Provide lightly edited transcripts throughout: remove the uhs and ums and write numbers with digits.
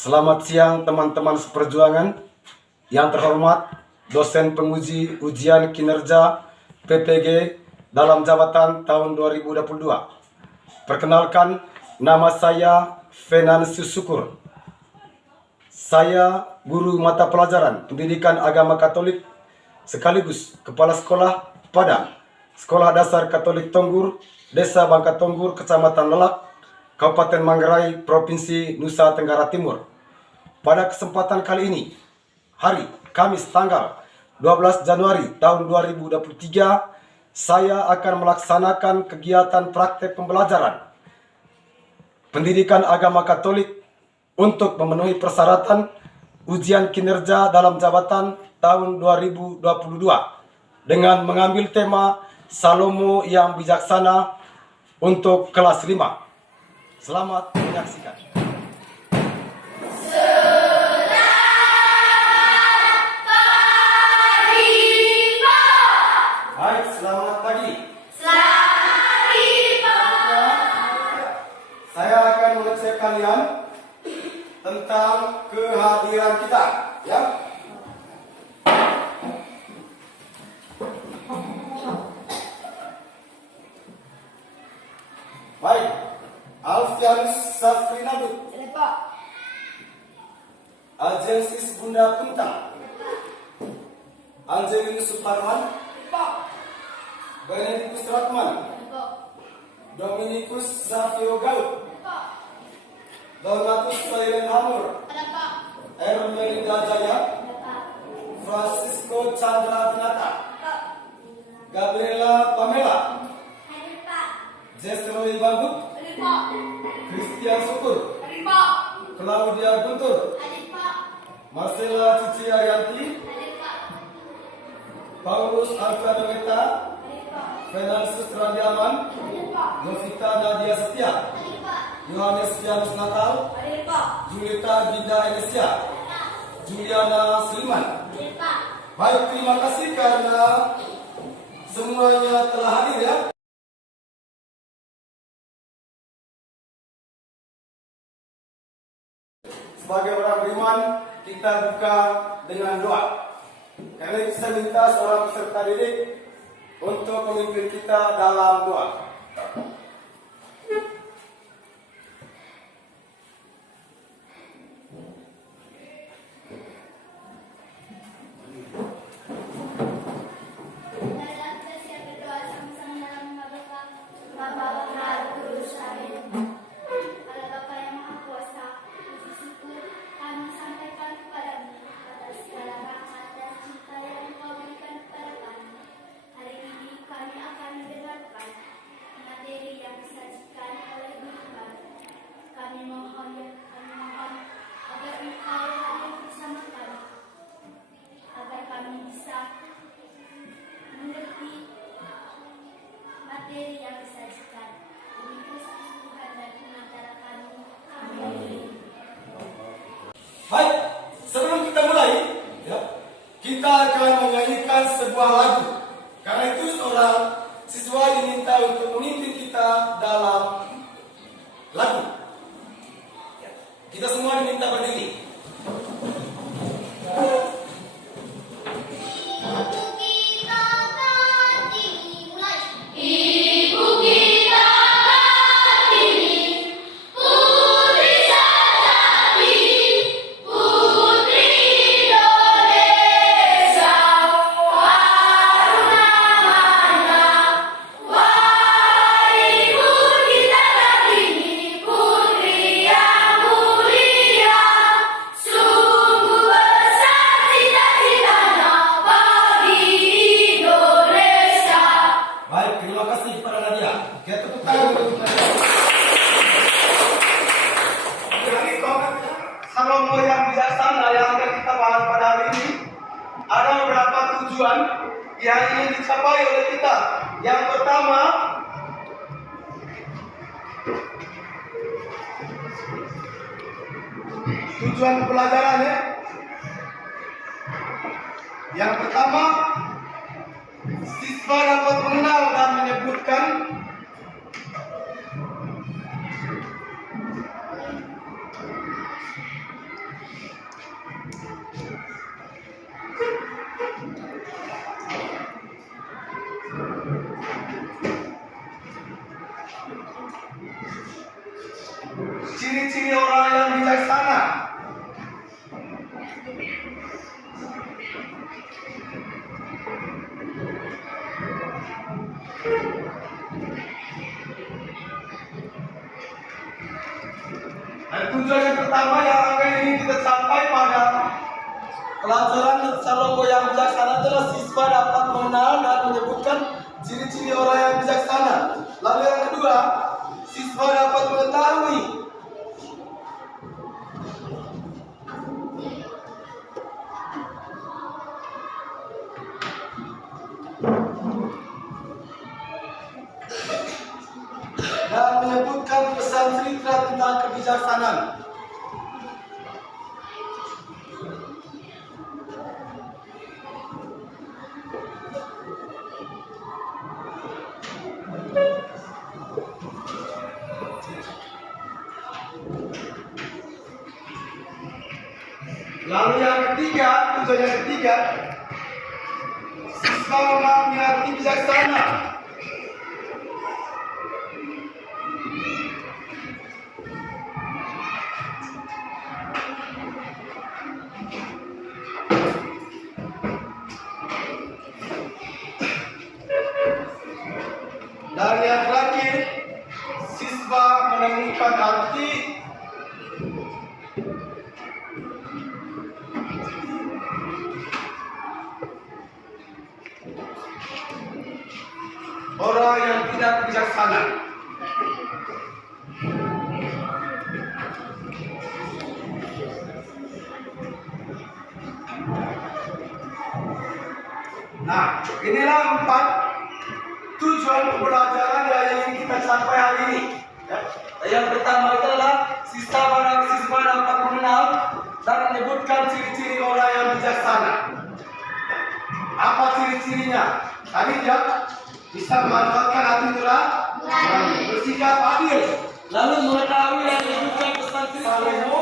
Selamat siang teman-teman seperjuangan. Yang terhormat dosen penguji ujian kinerja PPG dalam jabatan tahun 2022. Perkenalkan, nama saya Venansius Syukur. Saya guru mata pelajaran Pendidikan Agama Katolik sekaligus Kepala Sekolah pada Sekolah Dasar Katolik Tonggur, Desa Bangka Tonggur, Kecamatan Lelak, Kabupaten Manggarai, Provinsi Nusa Tenggara Timur. Pada kesempatan kali ini, hari Kamis tanggal 12 Januari tahun 2023, saya akan melaksanakan kegiatan praktek pembelajaran Pendidikan Agama Katolik untuk memenuhi persyaratan ujian kinerja dalam jabatan tahun 2022 dengan mengambil tema Salomo yang bijaksana untuk kelas 5. Selamat menyaksikan. Selamat pagi. Selamat pagi, Pak. Saya akan mengecek kalian tentang kehadiran kita, ya. Baik, Alfianus Safrinabut, Pak. Aljensis Bunda Puntang, Angelina Suparman, Pak. Benedictus Ratman, Dominikus Savio Galup, Pak. Donatus Soiren Hamur, Ada Pak. Ermelinda Jaya, Pak. Francisco Chandra Pinata, Pak. Gabriela Pamela, Ada Pak. Jesroy Bambut, Ada Pak. Christian Syukur, Ada Pak. Claudia Guntur, Ada Pak. Marcella Cici Arianti, Ada Pak. Paulus Alfredo Meta, Ada Pak. Venansius Randiaman, Ada Pak. Novita Nadia Setia, Ada Pak. Yohanes Pianus Natal, Ada Pak. Julita Gida Enesia, Juliana Sliman. Ada Pak. Baik, terima kasih karena semuanya telah hadir, ya. Sebagai orang beriman, kita buka dengan doa. Karena itu saya minta seorang peserta didik untuk memimpin kita dalam doa. Marilah kita siap berdoa sama-sama dalam nama Bapa, Bapa, Putra, Roh Kudus. Amin. Allah Bapa yang Maha Kuasa, puji syukur kami sampaikan kepadamu atas segala rahmat dan cinta yang Engkau berikan kepada kami. Hari ini kami akan mendengarkan materi yang disajikan oleh guru kami. Kami mohon agar Engkau hadir bersama kami, agar kami bisa mengerti materi yang disajikan. Demi Kristus Tuhan dan pengantara kami. Amin. Baik, sebelum kita mulai, ya, kita akan menyanyikan sebuah lagu. Karena itu seorang siswa diminta untuk memimpin kita dalam lagu. Ya, kita semua diminta berdiri. Ibu kita Kartini, putri sejati, putri Indonesia, warna mana, wahai ibu kita Kartini, putri yang mulia, sungguh besar cita-citanya bagi Indonesia. Baik, terima kasih kepada Nadia. Kita tepuk tangan untuk Nadia. Jadi Salomo yang bijaksana yang akan kita bahas pada hari ini, ada beberapa tujuan yang ingin dicapai oleh kita. Yang pertama, tujuan pelajaran, ya. Yang pertama, siswa dapat mengenal dan menyebutkan ciri-ciri orang yang bijaksana. Dan tujuan yang pertama yang akan ini kita capai pada pelajaran Salomo yang bijaksana adalah siswa dapat mengenal dan menyebutkan ciri-ciri orang yang bijaksana. Lalu yang kedua, siswa dapat mengetahui dan menyebutkan pesan cerita tentang kebijaksanaan. Lalu yang ketiga, tujuan yang ketiga, siswa memahami arti bijaksana. Dan yang terakhir, siswa menemukan arti orang yang tidak bijaksana. Nah, inilah 4 tujuan pembelajaran yang ingin kita capai hari ini. Ya. Yang pertama adalah siswa dapat mengenal dan menyebutkan ciri-ciri orang yang bijaksana. Apa ciri-cirinya? Tadi dia bisa memanfaatkan hati nurani, bersikap adil, lalu mengetahui dan menyebutkan pesan Salomo.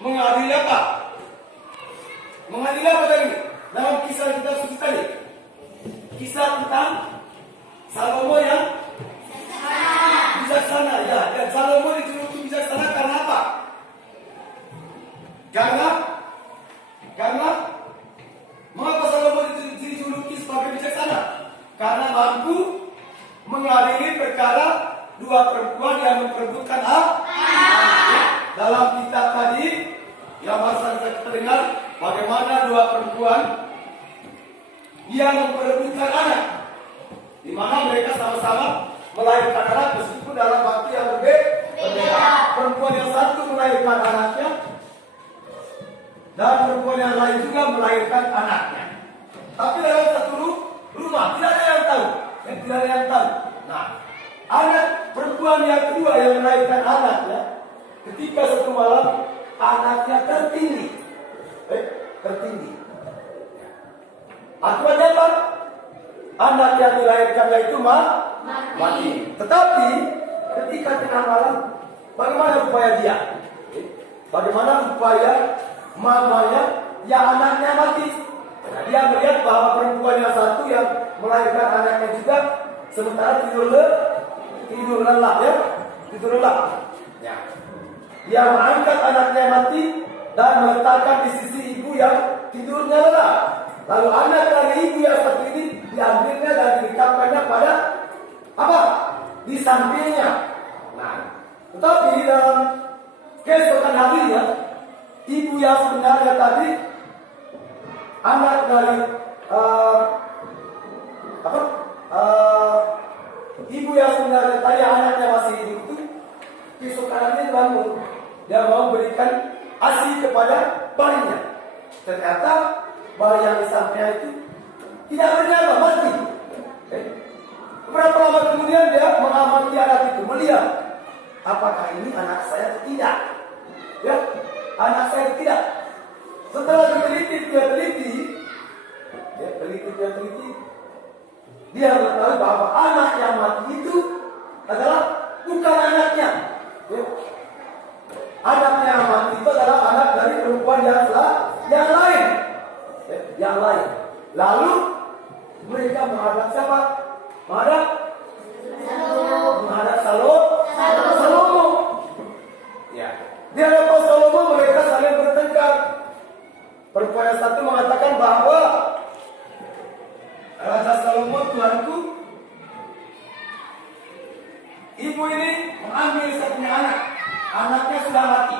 Mengadili apa? Mengadili apa tadi? Dalam kisah kita suci tadi, kisah tentang Salomo yang bijaksana. Ya, dan Salomo dijuluki bijaksana karena apa? Karena mengapa Salomo dijuluki sebagai bijaksana? Karena mampu mengadili perkara dua perempuan yang memperebutkan hak. Dalam kitab tadi yang barusan kita dengar, bagaimana dua perempuan yang memperebutkan anak, di mana mereka sama-sama melahirkan anak meskipun dalam waktu yang berbeda. Perempuan yang satu melahirkan anaknya dan perempuan yang lain juga melahirkan anaknya. Tapi dalam satu rumah tidak ada yang tahu, tidak ada yang tahu. Nah, anak perempuan yang kedua yang melahirkan anaknya, ketika satu malam anaknya tertindih. Akibatnya apa? Anak yang dilahirkannya itu mati. Tetapi ketika tengah malam, bagaimana upaya dia? Bagaimana upaya mamanya yang anaknya mati? Nah, dia melihat bahwa perempuan yang satu yang melahirkan anaknya juga sementara tidur lelap. Ya. Dia mengangkat anaknya mati dan meletakkan di sisi ibu yang tidurnya lelap. Lalu anak dari ibu yang satu ini diambilnya dan diletakkannya pada apa? Di sampingnya. Nah, tetapi dalam keesokan harinya, ibu yang sebenarnya tadi, anak dari ibu yang sebenarnya tadi anaknya masih hidup itu, keesokan harinya bangun, dia mau berikan ASI kepada bayinya. Ternyata bayi yang di sampingnya itu tidak bernyawa, mati. Berapa lama kemudian dia mengamati anak itu, melihat apakah ini anak saya atau tidak. Ya, anak saya tidak. Setelah dia teliti, dia mengetahui bahwa anak yang mati itu adalah bukan anaknya. Ya. Anak yang mati itu adalah anak dari perempuan yang lain. Ya, yang lain. Lalu mereka menghadap siapa? Menghadap Salomo. Di hadapan Salomo mereka saling bertengkar. Perempuan yang satu mengatakan bahwa Raja Salomo, Tuanku, ibu ini mengambil satunya anak. Anaknya sudah mati.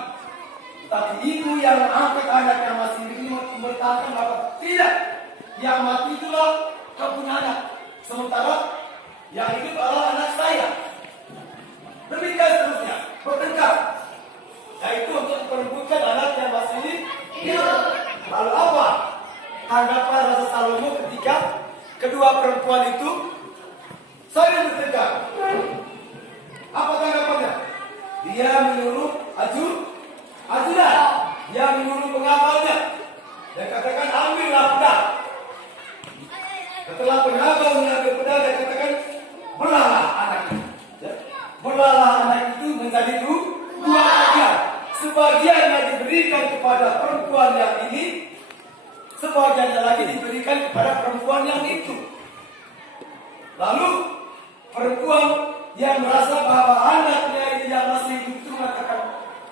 Tapi ibu yang mengangkat anak yang masih hidup berkata bahwa tidak, yang mati itulah kau punya anak. Sementara yang hidup adalah anak saya. Demikian seterusnya, bertengkar. Yaitu untuk memperebutkan anak yang masih hidup. Lalu apa tanggapan Raja Salomo ketika kedua perempuan itu saling bertengkar? Apa tanggapannya? Dia menyuruh ajudan. Dia menyuruh pengawalnya. Dia katakan ambillah pedang. Setelah pengawal mengambil pedang, dia katakan belahlah anak itu. Belahlah anak itu menjadi dua bagian. Sebagian yang diberikan kepada perempuan yang ini, sebagian lagi diberikan kepada perempuan yang itu. Lalu perempuan yang merasa bahwa anaknya ini yang masih hidup itu mengatakan,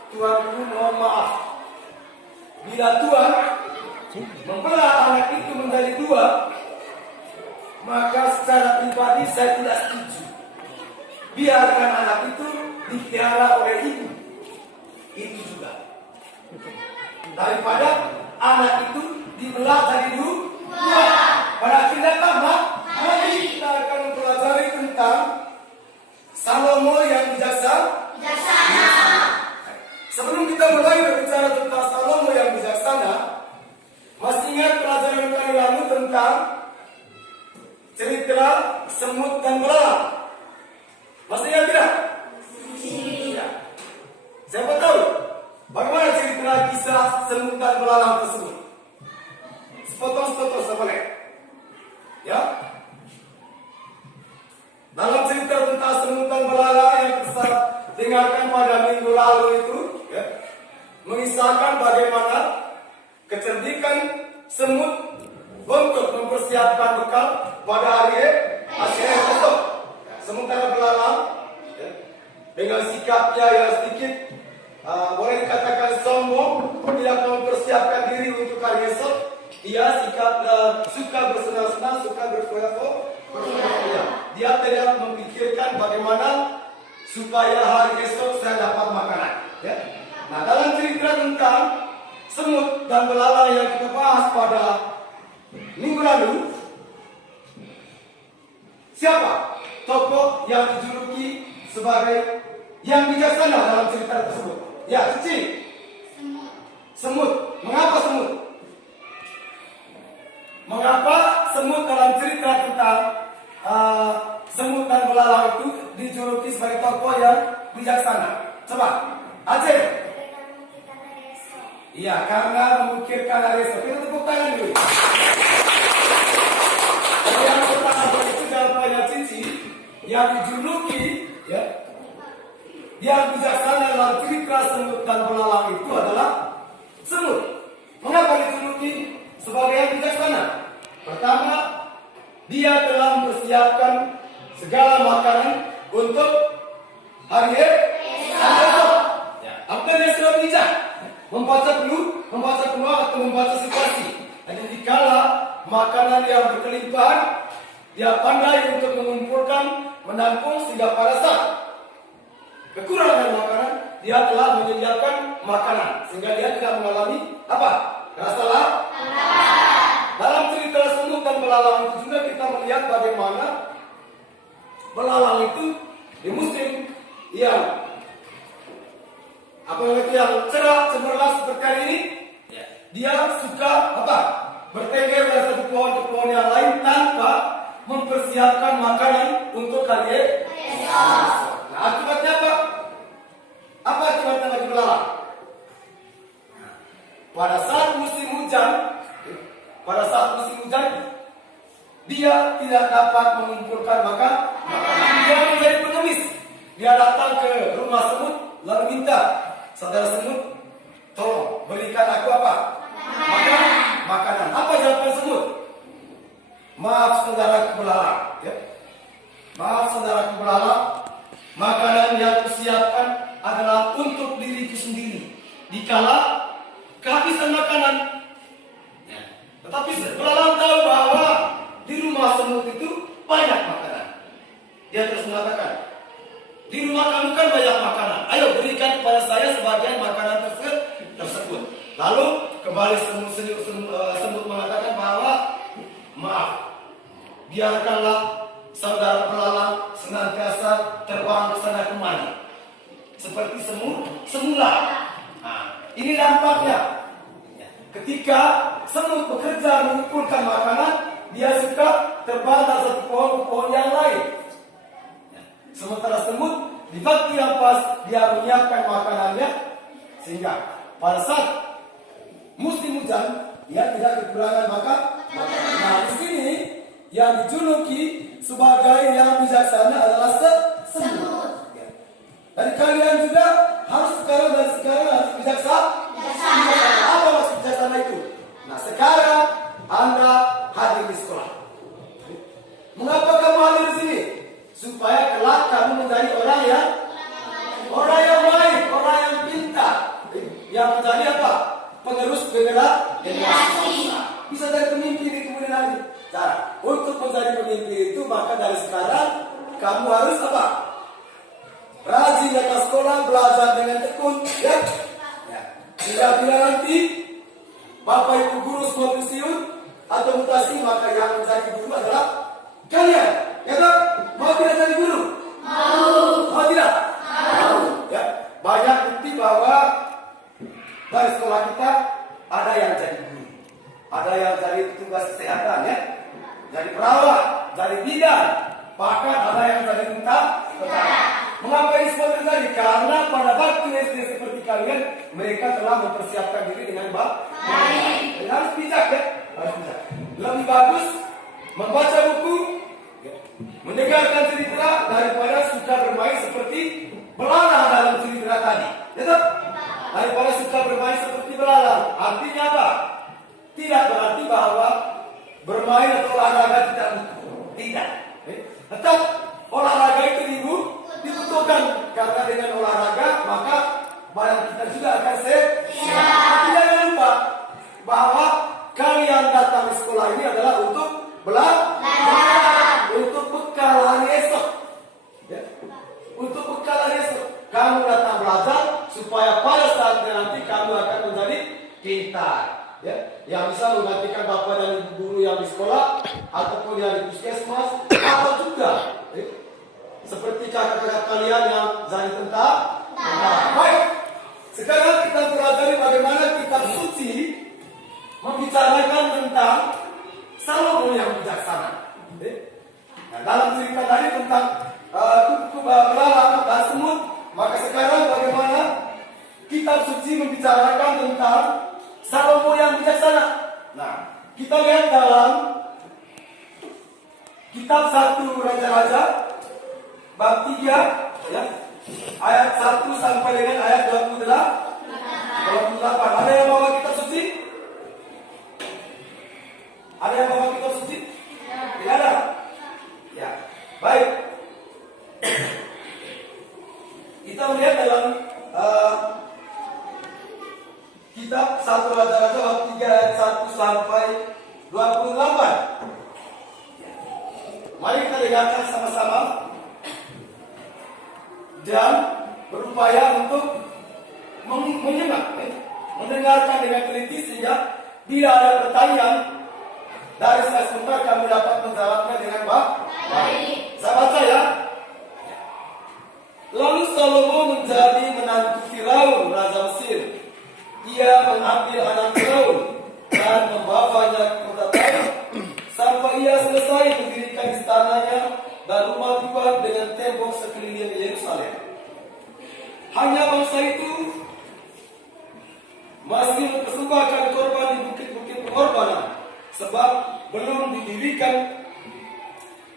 Tuanku mohon maaf. Bila Tuhan membelah anak itu menjadi dua, maka secara pribadi saya tidak setuju. Biarkan anak itu dipelihara oleh ibu. Itu juga. Daripada anak itu dibelah jadi dua. Pada akhirnya tambah. Hari kita akan mempelajari tentang Salomo yang bijaksana. Sebelum kita mulai berbicara tentang Salomo yang bijaksana, masih ingat pelajaran kali lalu tentang cerita semut dan belalang? Masih ingat tidak? Iya. Siapa tahu bagaimana cerita kisah semut dan belalang tersebut? Sepotong-sepotong boleh. Ya. Dalam cerita tentang semut dan belalang yang kita dengarkan pada minggu lalu itu, ya, mengisahkan bagaimana kecerdikan semut untuk mempersiapkan bekal pada hari esok. Sementara belalang, ya, dengan sikapnya yang sedikit boleh dikatakan sombong, tidak mempersiapkan diri untuk hari esok. Ia suka bersenang-senang, suka berfoya-foya. Dia tidak memikirkan bagaimana supaya hari esok saya dapat makanan. Ya. Nah, dalam cerita tentang semut dan belalang yang kita bahas pada minggu lalu, siapa tokoh yang dijuluki sebagai yang bijaksana dalam cerita tersebut? Ya, Cici. Semut. Mengapa semut? Mengapa semut dalam cerita tentang semut dan belalang itu dijuluki sebagai tokoh yang bijaksana? Coba, Aceh. Iya, karena memikirkan hari esok. Kita tepuk tangan dulu. Yang pertama itu jawabannya Cici, yang dijuluki, ya, yang bijaksana dalam cerita semut dan belalang itu adalah semut. Mengapa dijuluki sebagai yang bijaksana? Pertama, dia telah mempersiapkan segala makanan untuk hari esok. Ya, apa dia sudah bijak? Membaca peluang atau membaca situasi. Dan dikala makanan yang berkelimpahan, dia pandai untuk mengumpulkan, menampung sehingga pada saat kekurangan makanan, dia telah menyediakan makanan sehingga dia tidak mengalami apa? Rasa lapar. Dalam cerita semut dan belalang itu juga kita melihat bagaimana belalang itu di musim yang yang cerah cemerlang seperti hari ini, dia suka apa? Bertengger dari satu pohon ke pohon yang lain tanpa mempersiapkan makanan untuk hari esok. Nah, akibatnya apa? Apa akibatnya bagi belalang? Pada saat musim hujan, dia tidak dapat mengumpulkan makanan. Dia menjadi pengemis. Dia datang ke rumah semut lalu minta, saudara semut, tolong berikan aku apa? Makanan. Apa jawaban semut? Maaf saudara belalang, ya. Maaf saudara belalang, makanan yang kusiapkan adalah untuk diriku sendiri. dikala kehabisan makanan. Ya. Tetapi belalang tahu bahwa di rumah semut itu banyak makanan. Dia terus mengatakan, di rumah kamu kan banyak makanan. Ayo berikan kepada saya sebagian makanan tersebut. Lalu kembali semut mengatakan bahwa maaf, biarkanlah saudara belalang senantiasa terbang ke sana kemari seperti semula. Nah, ini dampaknya. Ketika semut bekerja mengumpulkan makanan, dia suka terbang dari satu pohon ke pohon yang lain. Sementara semut di waktu yang pas dia menyiapkan makanannya, sehingga pada saat musim hujan dia tidak kekurangan makanan. Nah, di sini yang dijuluki sebagai yang bijaksana adalah semut. Dan kalian juga harus sekarang harus bijaksana. Apa maksud bijaksana itu? Nah, sekarang Anda hadir di sekolah. Mengapa kamu hadir di sini? Supaya kelak kamu menjadi orang yang baik, orang yang pintar, yang menjadi apa? Penerus generasi. Bisa jadi pemimpin di kemudian hari. Cara untuk menjadi pemimpin itu maka dari sekarang kamu harus apa? Rajin datang sekolah, belajar dengan tekun, ya. Bila nanti Bapak Ibu guru semua pensiun atau mutasi, maka yang menjadi guru adalah kalian. Ya kan? Mau tidak jadi guru? Mau tidak? Ya. Banyak bukti bahwa dari sekolah kita ada yang jadi guru, ada yang jadi petugas kesehatan, ya, jadi perawat, jadi bidan, bahkan ada yang jadi tentara. Mengapa ini semua terjadi? Karena pada waktu SD seperti kalian, mereka telah mempersiapkan diri dengan baik. Harus bijak, ya, harus bijak. Lebih bagus membaca buku, mendengarkan cerita daripada suka bermain seperti belalang dalam cerita tadi. Ya, daripada suka bermain seperti belalang. Artinya apa? Tidak berarti bahwa bermain atau olahraga tidak butuh. Tidak. Tetap olahraga itu dibutuhkan, karena dengan olahraga maka badan kita juga akan sehat. Jangan lupa bahwa kalian datang ke sekolah ini adalah untuk belajar, untuk bekal hari esok. Ya. Untuk bekal hari esok. Kamu datang belajar supaya pada saatnya nanti kamu akan menjadi pintar. Ya, yang bisa menggantikan bapak dan ibu guru yang di sekolah ataupun yang di puskesmas, atau juga seperti kakak-kakak kalian yang jadi tentara. Baik, sekarang kita pelajari bagaimana kitab suci membicarakan tentang Salomo yang bijaksana. Nah, dalam cerita tadi tentang belalang dan semut, maka sekarang bagaimana kitab suci membicarakan tentang Salomo yang bijaksana. Nah, kita lihat dalam kitab 1 Raja-Raja bab 3, ya, ayat 1 sampai dengan ayat 28. Ada yang bawa kitab suci? Ada yang bawa kitab suci? Tidak ada? Ya, baik. Kita melihat dalam kitab 1 Raja-Raja bab 3 ayat 1 sampai 28. Mari kita dengarkan sama-sama dan berupaya untuk menyimak, mendengarkan dengan teliti, sehingga bila ada pertanyaan dari saya sebentar kamu dapat menjawabnya dengan baik. Saya baca, ya. Lalu Salomo menjadi menantu Firaun, raja Mesir. Ia mengambil anak Firaun dan membawanya ke kota Tair sampai ia selesai mendirikan istananya dan rumah Tuhan dengan tembok sekeliling Yerusalem. Hanya bangsa itu masih mempersembahkan korban di bukit-bukit pengorbanan, sebab belum didirikan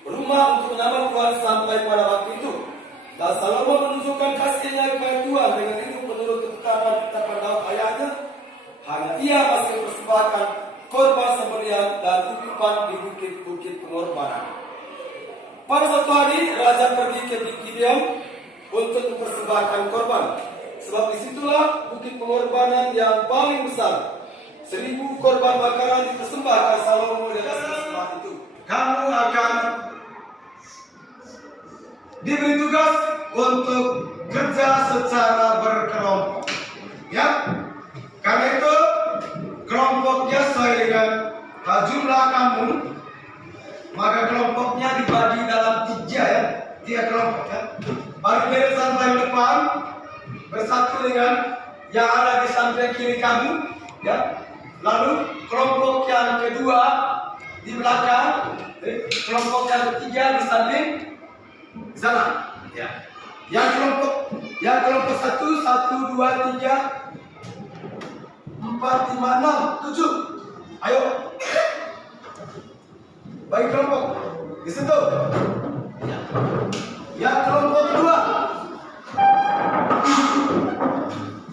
rumah untuk nama Tuhan sampai pada waktu itu. Dan Salomo menunjukkan kasihnya kepada Tuhan dengan hidup menurut ketetapan Daud ayahnya. Hanya ia masih mempersembahkan korban sembelihan dan titipan di bukit-bukit pengorbanan. Pada suatu hari, raja pergi ke Gibeon untuk mempersembahkan korban. sebab disitulah bukit pengorbanan yang paling besar. 1000 korban bakaran dipersembahkan Salomo di atas tempat itu. Kamu akan diberi tugas untuk kerja secara berkelompok. Ya, karena itu kelompoknya sesuai dengan jumlah kamu, maka kelompoknya dibagi dalam 3 ya, 3 kelompok ya. Baru barisan paling depan bersatu dengan yang ada di samping kiri kamu, ya. Lalu kelompok yang kedua di belakang, kelompok yang ketiga di samping sana, ya. Yang kelompok 1, 1, 2, 3, 4, 5, 6, 7. Ayo. Bagi kelompok di situ. Ya. Yang kelompok 2.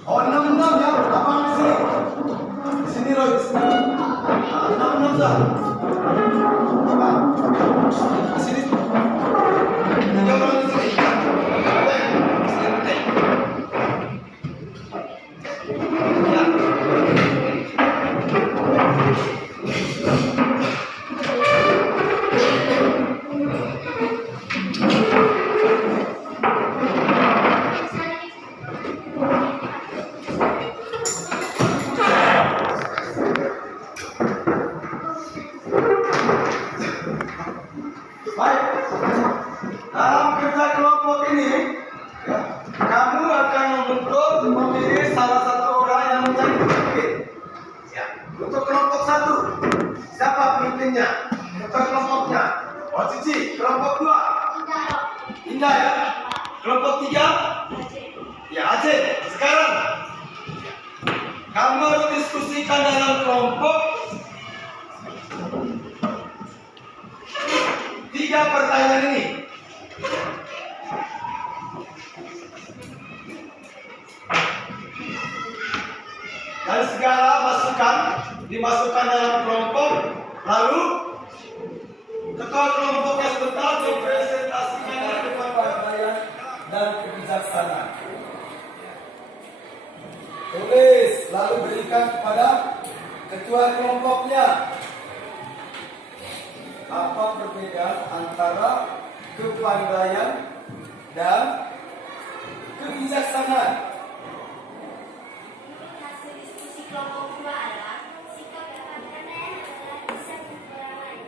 Oh, 6 ya. Abang di sini. Di sini Roy, di sini. 6 sah. Abang. Di sini. 3 orang di sini. Baik, dalam kerja kelompok ini, ya, kamu akan memilih salah satu orang yang menjadi pemimpin. Ya. Untuk kelompok 1, siapa pemimpinnya? Untuk kelompoknya, oh Cici. Kelompok 2, Indah ya. Kelompok 3, ya Aceh. Sekarang, kamu harus diskusikan dalam kelompok 3 pertanyaan ini. Dan segala masukan dimasukkan dalam kelompok. Lalu ketua kelompoknya sebentar mempresentasikan di depan bagian dan kebijaksanaan. Tulis, lalu berikan kepada ketua kelompoknya. Apa perbedaan antara kepandaian dan kebijaksanaan? Hasil diskusi kelompok 2 adalah sikap kepandaian adalah bisa menipu orang lain,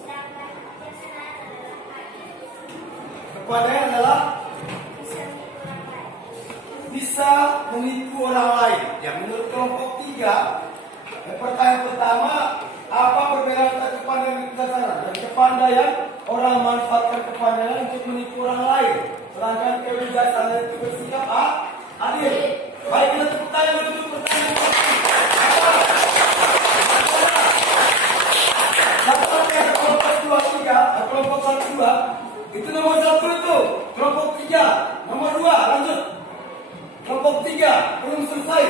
sedangkan kebijaksanaan adalah Kepandaian adalah bisa menipu orang lain. Ya, menurut kelompok 3, pertanyaan pertama, apa perbedaan antara kepandaian dan kebijaksanaan? Dan kepandaian, orang manfaatkan kepandaian untuk menipu orang lain, sedangkan kebijaksanaan itu bersikap adil. Baik, kita tepuk tangan untuk pertanyaan kelompok 2, 3, kelompok 1, 2, itu nomor 1 itu. Kelompok 3, nomor 2, lanjut. Kelompok 3, belum selesai.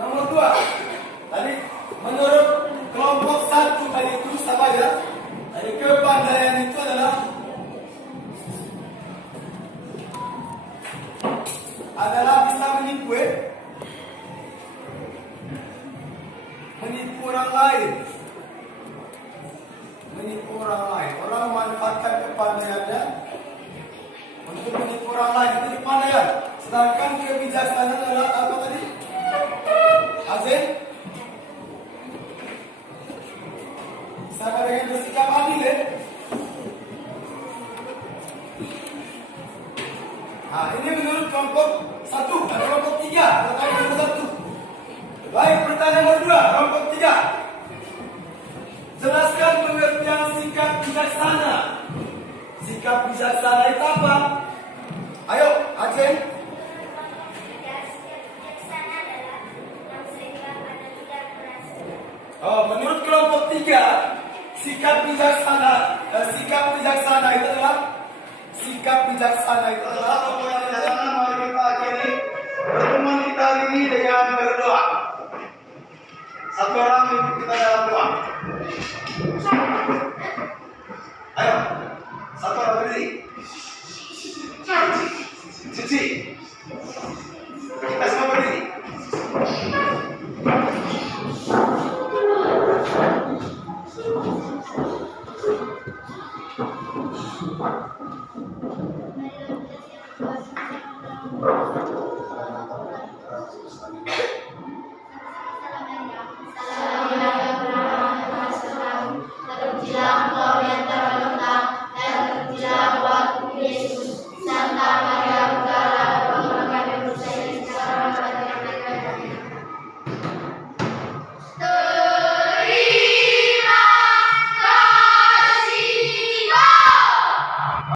Nomor 2, tadi menurut kelompok 1 tadi itu sama ya. Jadi kepandaian itu adalah bisa menipu orang lain. Menipu orang lain. Orang memanfaatkan kepandaiannya untuk menipu orang lain, itu kepandaian. Sedangkan kebijaksanaan adalah apa tadi? Azin? Sama dengan bersikap adil ya? Nah, ini menurut kelompok 1 dan kelompok 3. Pertanyaan nomor 1. Baik, pertanyaan nomor 2, kelompok 3. Jelaskan pengertian sikap bijaksana. Sikap bijaksana itu apa? Ayo, Aceh. Oh, menurut kelompok 3, sikap bijaksana itu adalah mari kita akhiri pertemuan kita hari ini dengan berdoa. Satu orang memimpin kita dalam doa. Ayo, satu orang berdiri. Cici.